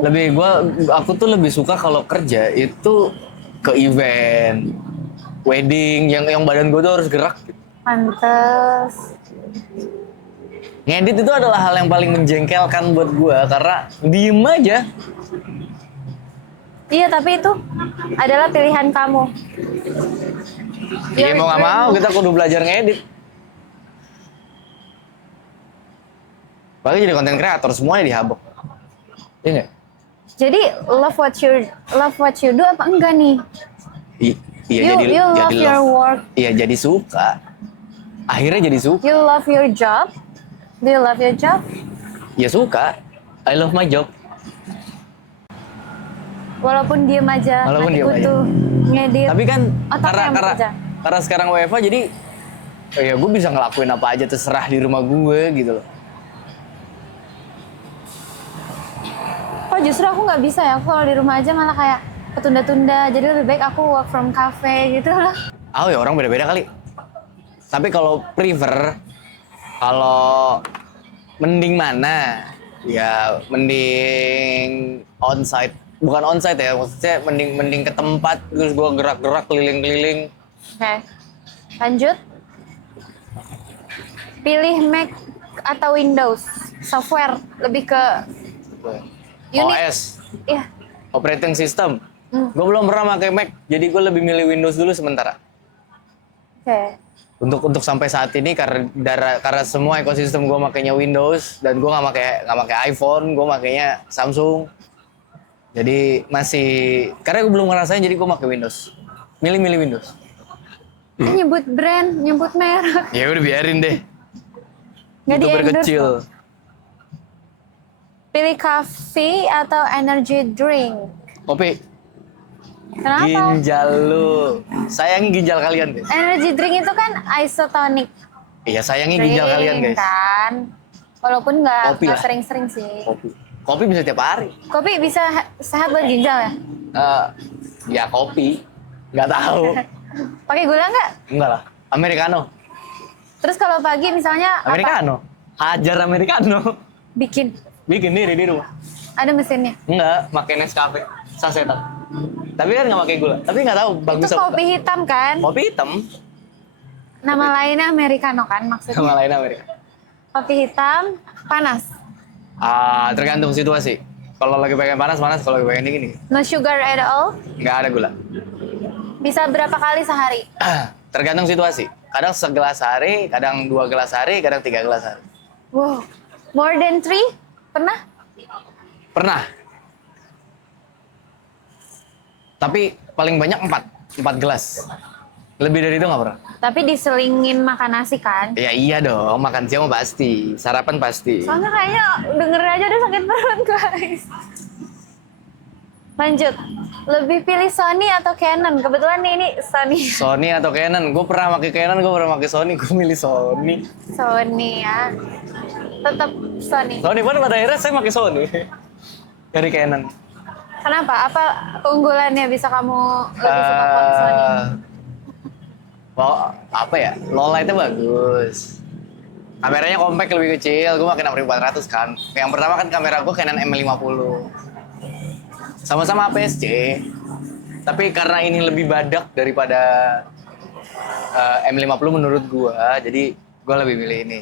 aku tuh lebih suka kalau kerja itu ke event, wedding yang badan gue tuh harus gerak. Pantes. Ngedit itu adalah hal yang paling menjengkelkan buat gue karena diem aja. Iya, tapi itu adalah pilihan kamu. Iya mau nggak mau kita kudu belajar ngedit. Apalagi jadi konten kreator semuanya dihabok. Iya nggak? Jadi love what you do apa enggak nih? Iya you jadi love your work. Iya jadi suka. Akhirnya jadi suka. You love your job. Do you love your job? Ya suka. I love my job. Walaupun diem aja, Walaupun mati diem kutu, ngedit. Tapi kan Otaknya yang bekerja. karena sekarang WFH jadi ya gue bisa ngelakuin apa aja terserah di rumah gue gitu loh. Oh justru aku nggak bisa ya, aku kalau di rumah aja malah kayak ketunda-tunda. Jadi lebih baik aku work from cafe gitu lah. Oh ya orang beda-beda kali. Tapi kalau kalau mending mana? Ya mending onsite. Bukan onsite ya, maksudnya mending ke tempat terus gue gerak-gerak keliling-keliling. Oke, lanjut. Pilih Mac atau Windows. Software lebih ke Unix. OS, Iya. operating system. Hmm. Gue belum pernah pakai Mac, jadi gue lebih milih Windows dulu sementara. Oke. Untuk sampai saat ini karena semua ekosistem gue makainya Windows dan gue nggak pakai iPhone, gue makainya Samsung. Jadi karena gue belum ngerasain jadi gue pakai Windows. Milih Windows. Nyebut brand, nyebut merek. Ya udah biarin deh. Nggak YouTuber di-endorse kecil. loh. Pilih coffee atau energy drink. Kopi. Kenapa? Ginjal lu. Sayangi ginjal kalian guys. Energy drink itu kan isotonic Iya sayangi drink ginjal kalian guys. kan. Walaupun nggak Kopi lah. sering-sering sih. Kopi bisa tiap hari. Kopi bisa sehat buat ginjal ya? Ya kopi. Nggak tahu. Pakai gula nggak? Enggak lah. Americano. Terus kalau pagi misalnya apa? Americano. Hajar Americano. Bikin. Bikin diri di rumah. Ada mesinnya. Enggak, pakai Nescafe. Sasetan. Tapi kan nggak pakai gula. Tapi nggak tahu bagus Itu apa. kopi hitam kan? Kopi hitam. Nama lainnya Americano kan maksudnya? Sama lain Amerika. Kopi hitam, panas. Tergantung situasi. Kalau lagi pengen panas, kalau lagi pengen dingin. No sugar at all. Nggak ada gula. Bisa berapa kali sehari? Tergantung situasi. Kadang segelas sehari, kadang 2 gelas sehari, kadang 3 gelas sehari. Wow, more than 3? Pernah? Pernah. Tapi paling banyak 4 gelas. Lebih dari itu nggak pernah. Tapi diselingin makan nasi kan? Ya iya dong, makan siang mah pasti, sarapan pasti. Soalnya kayaknya denger aja udah sakit perut guys. Lanjut, lebih pilih Sony atau Canon? Kebetulan nih ini Sony. Sony atau Canon? Gue pernah pakai Canon, gue pernah pakai Sony, gue milih Sony. Sony ya, tetap Sony. Sony pun pada akhirnya saya pakai Sony dari Canon. Kenapa? Apa keunggulannya bisa kamu lebih suka pakai Sony? Wow, apa ya? Lola itu bagus. Kameranya compact, lebih kecil. Gue pakai 6400 kan. Yang pertama kan kamera gue Canon M50. Sama-sama APS-C. Tapi karena ini lebih badak daripada M50 menurut gue, jadi gue lebih milih ini.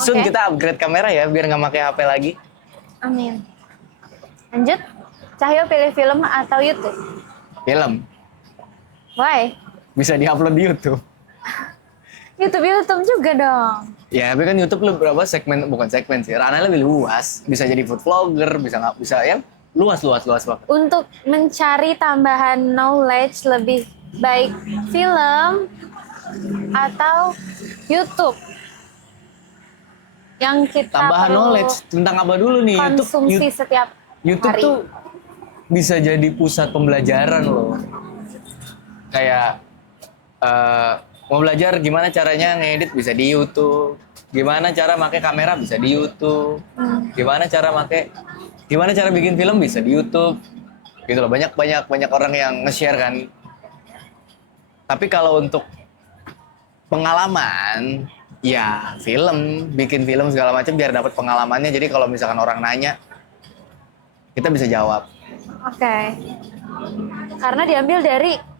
Soon Oke. kita upgrade kamera ya, biar nggak pakai HP lagi. Amin. Lanjut, Cahyo pilih film atau YouTube? Film Why? bisa diupload di YouTube. YouTube juga dong. Ya, tapi kan YouTube lu berapa segmen, bukan segmen sih, ranahnya lebih luas. Bisa jadi food vlogger, bisa nggak bisa ya luas banget. Untuk mencari tambahan knowledge lebih baik film atau YouTube? Yang kita Tambahan perlu knowledge tentang apa dulu nih? konsumsi setiap YouTube hari. tuh bisa jadi pusat pembelajaran loh. Kayak mau belajar gimana caranya ngedit bisa di YouTube. Gimana cara pakai kamera bisa di YouTube. Gimana cara bikin film bisa di YouTube. Gitu loh. Banyak orang yang nge-share kan. Tapi kalau untuk pengalaman, ya film, bikin film segala macam biar dapat pengalamannya. Jadi kalau misalkan orang nanya, kita bisa jawab. Oke. Karena diambil dari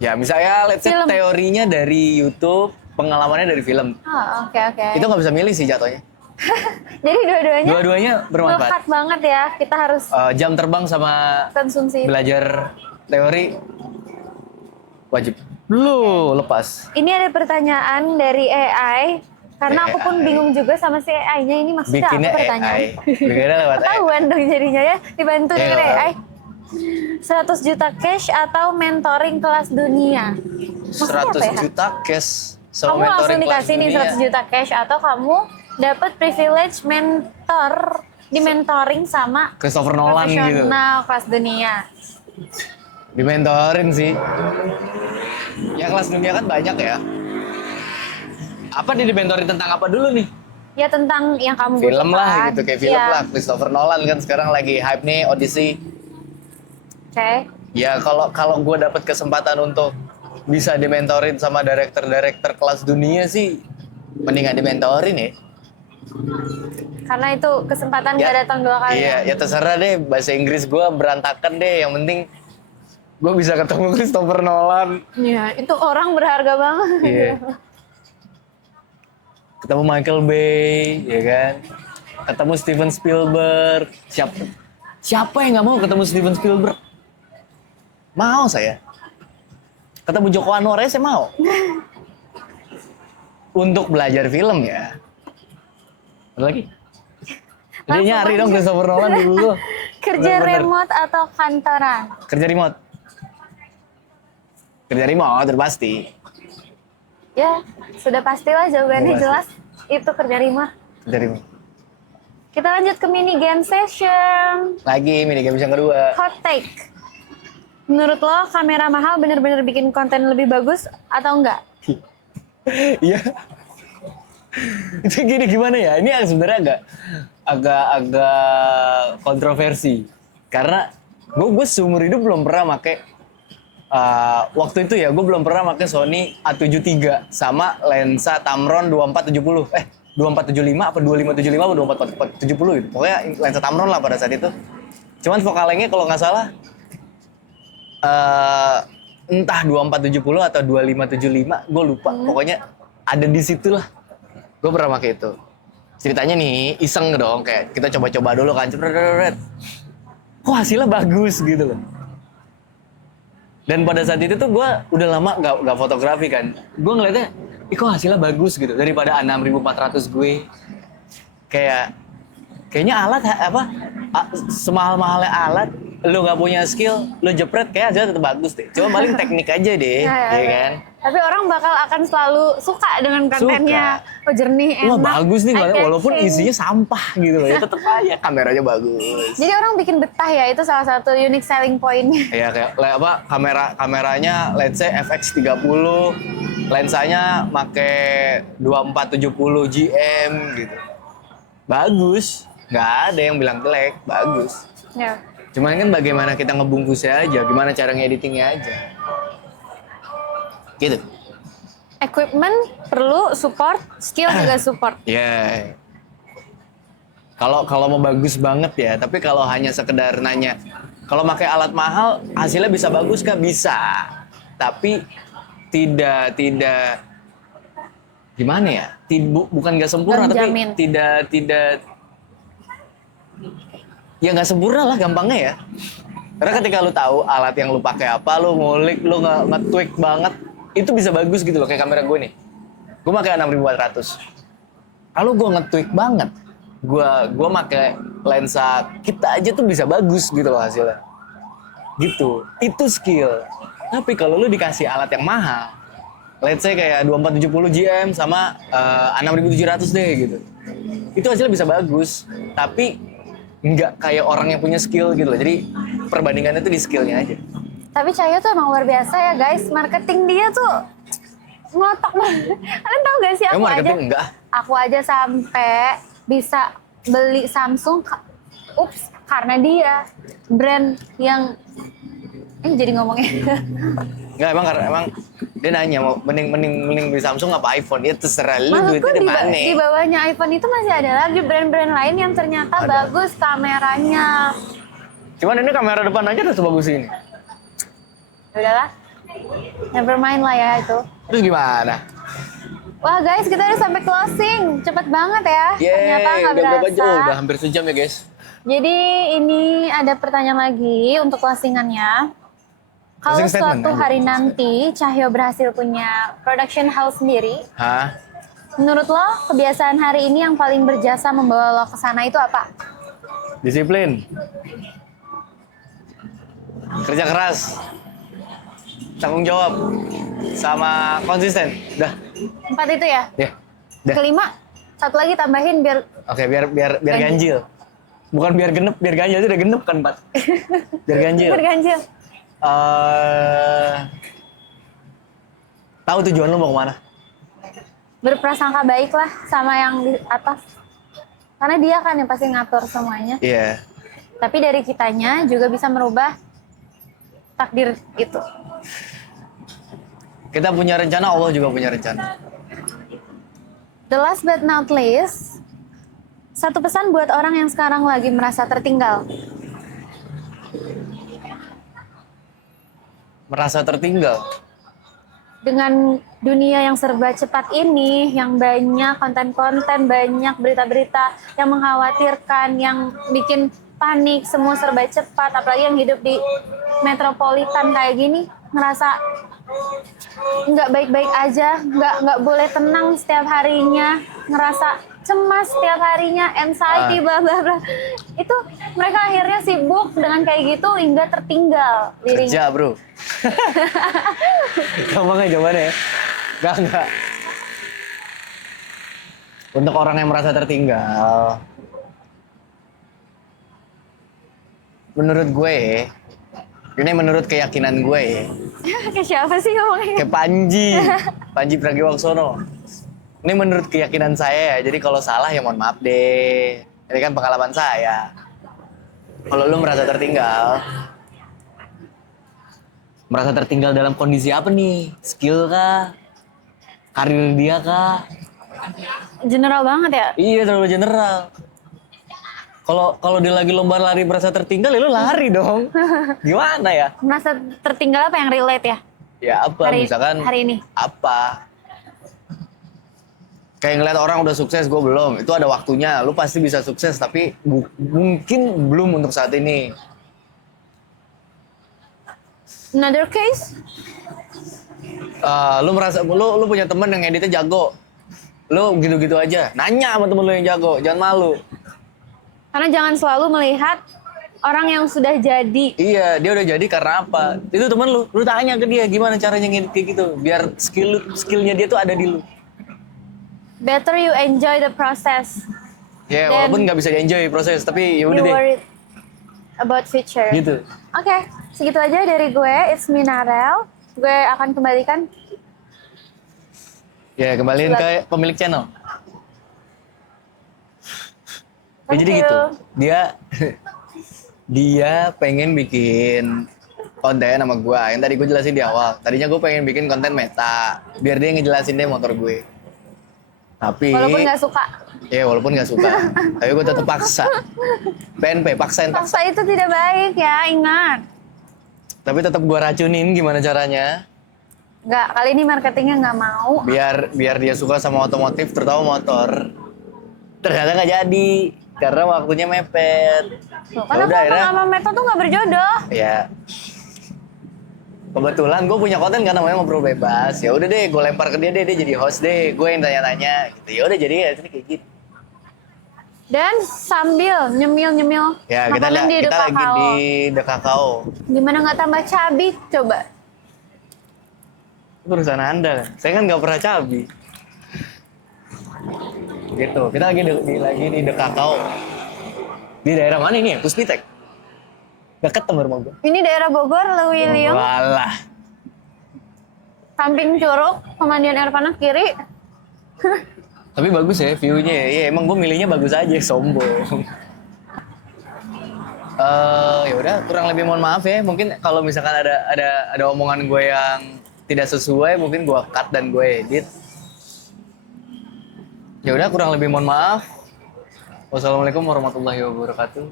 Ya misalnya let's say Film. teorinya dari YouTube, pengalamannya dari film. oke. Itu nggak bisa milih sih jatuhnya. Jadi dua-duanya Dua-duanya bermanfaat. melekat banget ya. Kita harus Jam terbang sama konsumsi. belajar teori wajib. Lu lepas. Ini ada pertanyaan dari AI. Karena aku pun AI. bingung juga sama si AI-nya ini maksudnya Bikinnya apa pertanyaan. AI. Bikinnya lewat AI. Ketahuan dong jadinya ya, dibantu Iya. dengan AI. 100 juta cash atau mentoring kelas dunia? Maksudnya 100 apa ya? juta cash. So Kamu langsung mentoring kelas dikasih nih dunia. 100 juta cash atau kamu dapat privilege mentor di mentoring sama Christopher Nolan gitu. profesional kelas dunia. Dimentorin sih. Ya kelas dunia kan banyak ya. Apa nih dimentorin tentang apa dulu nih? Ya tentang yang kamu Film lah butuhkan. gitu, kayak film Ya, lah. Christopher Nolan kan sekarang lagi hype nih, Odyssey. Oke. Ya kalau gue dapet kesempatan untuk bisa dimentorin sama director kelas dunia sih, mendingan dimentorin ya. Karena itu kesempatan Ya, gak datang 2 kali. Iya, ya terserah deh. Bahasa Inggris gue berantakan deh. Yang penting gue bisa ketemu Christopher Nolan. Iya, itu orang berharga banget. Iya. Ketemu Michael Bay, ya kan? Ketemu Steven Spielberg. Siapa yang nggak mau ketemu Steven Spielberg? Mau saya. Ketemu Joko Anwar aja saya mau. Untuk belajar film ya. Ada lagi? Jadi Langsung nyari aja. dong Christopher Nolan dulu. Kerja Bener-bener. remote atau kantoran? Kerja remote. Kerja remote, udah pasti. Ya, sudah pastilah jawabannya Sudah jelas. Itu kerja remote. Kerja remote. Kita lanjut ke mini game session. Lagi mini game yang kedua. Hot take. Menurut lo kamera mahal bener-bener bikin konten lebih bagus atau enggak? Iya. Itu gini gimana ya? Ini sebenarnya agak kontroversi. Karena gue seumur hidup belum pernah pakai waktu itu ya gue belum pernah pakai Sony A73 sama lensa Tamron 2470. 2475 apa 2575 apa 2470 gitu. Pokoknya lensa Tamron lah pada saat itu. Cuman vokalengnya kalau nggak salah entah 2470 atau 2575, gue lupa. Pokoknya ada di situ lah. Gue pernah pakai itu. Ceritanya nih iseng dong, kayak kita coba-coba dulu kan. Kok hasilnya bagus gitu loh. Dan pada saat itu tuh gue udah lama gak fotografi kan. Gue ngeliatnya, ih kok hasilnya bagus gitu. Daripada 6.400 gue. Kayaknya alat semahal-mahalnya alat, lu gak punya skill, lu jepret kayak hasilnya tetap bagus deh. Cuma paling teknik aja deh, ya kan? Tapi orang bakal akan selalu suka dengan kontennya. Oh jernih, Wah enak. bagus nih, eye-catching. walaupun isinya sampah gitu loh. Ya tetep aja kameranya bagus. Jadi orang bikin betah ya, itu salah satu unique selling point-nya. Ya kayak kameranya let's say FX30, lensanya make 2470 GM gitu. Bagus, nggak ada yang bilang jelek, bagus. Ya. Cuman kan bagaimana kita ngebungkusnya aja, gimana cara ngeditingnya aja. Gitu. Equipment perlu support, skill juga support. Ya. Kalau mau bagus banget ya, tapi kalau hanya sekedar nanya, kalau pakai alat mahal hasilnya bisa bagus kah? Bisa. Tapi tidak gimana ya? Bukan nggak sempurna, tapi Jamin. tidak ya nggak sempurna lah gampangnya ya. Karena ketika lu tahu alat yang lu pakai apa, lu ngulik, lu nge-tweak banget, itu bisa bagus gitu loh. Kayak kamera gue nih, gue pakai 6400. Kalau gue nge-tweak banget, gue pakai lensa kita aja tuh bisa bagus gitu loh hasilnya. Gitu, itu skill. Tapi kalau lu dikasih alat yang mahal, let's say kayak 2470 GM sama 6700 deh gitu, itu hasilnya bisa bagus. Tapi nggak kayak orang yang punya skill gitu loh. Jadi perbandingannya tuh di skillnya aja. Tapi Cahyo tuh emang luar biasa ya guys, marketing dia tuh ngotak banget. Kalian tahu gak sih aku aja? Marketing enggak? Aku aja sampai bisa beli Samsung, karena dia brand yang jadi ngomongnya. Enggak, emang dia nanya mau mending beli Samsung apa iPhone. Ya terserah lu, Maksudku duitnya di mana. di bawahnya iPhone itu masih ada lagi brand-brand lain yang ternyata Ada. bagus kameranya. Cuman ini kamera depan aja udah sebagus ini. Udahlah, never mind lah ya itu. Terus gimana? Wah guys, kita udah sampai closing, cepet banget ya. Ternyata nggak udah berapa berasa. jam? Udah hampir sejam ya guys. Jadi ini ada pertanyaan lagi untuk closingannya. Kalau Closing statement, suatu aja. hari nanti Cahyo berhasil punya production house sendiri, Hah? menurut lo kebiasaan hari ini yang paling berjasa membawa lo ke sana itu apa? Disiplin. Kerja keras. Tanggung jawab. Sama konsisten. Dah. 4 itu ya? Ya. Dah. Kelima, satu lagi tambahin biar Oke, biar ganjil. Bukan biar genep, biar ganjil itu udah genep kan, Pak. Biar ganjil. berganjil. Tahu tujuan lu mau kemana? Berprasangka baik lah sama yang di atas. Karena dia kan yang pasti ngatur semuanya. Iya. Tapi dari kitanya juga bisa merubah takdir itu. Kita punya rencana, Allah juga punya rencana. The last but not least, satu pesan buat orang yang sekarang lagi merasa tertinggal. Merasa tertinggal. Dengan dunia yang serba cepat ini, yang banyak konten-konten, banyak berita-berita yang mengkhawatirkan, yang bikin panik, semua serba cepat, apalagi yang hidup di metropolitan kayak gini, ngerasa nggak baik-baik aja, nggak boleh tenang setiap harinya, ngerasa cemas setiap harinya, anxiety, bla bla bla. Itu mereka akhirnya sibuk dengan kayak gitu hingga tertinggal dirinya. Kerja, bro. Gampang aja jawabannya ya. Enggak. Untuk orang yang merasa tertinggal, menurut gue, ini menurut keyakinan gue ya, Kayak siapa sih ngomongnya? kayak Panji Pragiwaksono. Ini menurut keyakinan saya ya, jadi kalau salah ya mohon maaf deh. Ini kan pengalaman saya. Kalau lu merasa tertinggal dalam kondisi apa nih? Skill kah? Karir dia kah? General banget ya? Iya, terlalu general. Kalau dia lagi lomba lari merasa tertinggal, ya lu lari dong. Gimana ya? Merasa tertinggal apa yang relate ya? Ya apa, misalkan hari ini. apa? Kayak ngeliat orang udah sukses, gue belum. Itu ada waktunya, lu pasti bisa sukses, tapi mungkin belum untuk saat ini. Another case? Lu merasa lu punya temen yang editnya jago, lu gitu-gitu aja nanya sama temen lu yang jago, jangan malu. Karena jangan selalu melihat orang yang sudah jadi. Iya, dia udah jadi karena apa? Itu temen lu tanya ke dia gimana caranya ngedit kayak gitu, biar skillnya dia tuh ada di lu. Better you enjoy the process. Ya, Then walaupun nggak bisa enjoy proses, tapi ya udah You deh. worried about future. Gitu. Oke, segitu aja dari gue. It's Minarel. Gue akan kembalikan. Ya, kembaliin ke pemilik channel. Ya, Thank jadi you. gitu. Dia pengen bikin konten sama gue. Yang tadi gue jelasin di awal. Tadinya gue pengen bikin konten meta, biar dia ngejelasin deh motor gue. Tapi Walaupun nggak suka. ya walaupun nggak suka, tapi gue tetap paksa. PNP, paksain. Paksa itu tidak baik ya, ingat. Tapi tetap gue racunin gimana caranya. Nggak, kali ini marketingnya nggak mau. Biar dia suka sama otomotif, terutama motor. Ternyata nggak jadi, karena waktunya mepet. Tuh, Ya karena udah, akhirnya- sama Meto tuh nggak berjodoh. Ya, kebetulan gue punya konten kan namanya ngobrol bebas. Ya udah deh, gue lempar ke dia deh, dia jadi host deh. Gue yang tanya-tanya. Gitu. Ya udah jadi ya kayak gitu. Dan sambil nyemil-nyemil Ya kita makanan di kita lagi Kakao. di The Kakao. Gimana nggak tambah cabi? Coba. Itu urusan Anda. Saya kan nggak pernah cabi. Gitu. Kita lagi di The Kakao. Di daerah mana ini ya? Puspitek. Deket sama rumah gue. Ini daerah Bogor, Lewiliung, Walah. samping Curug, pemandian air panas kiri. Tapi bagus ya view-nya ya. Iya, emang gue milihnya bagus aja, sombong. Ya udah, kurang lebih mohon maaf ya. Mungkin kalau misalkan ada omongan gue yang tidak sesuai, mungkin gue cut dan gue edit. Ya udah, kurang lebih mohon maaf. Wassalamualaikum warahmatullahi wabarakatuh.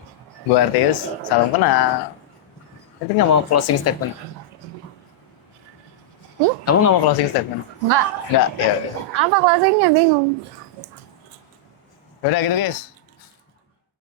Gue Arteus, salam kenal. Nanti nggak mau closing statement? Kamu nggak mau closing statement? Nggak. Nggak, ya udah. Apa closingnya? Bingung. Ya udah gitu guys.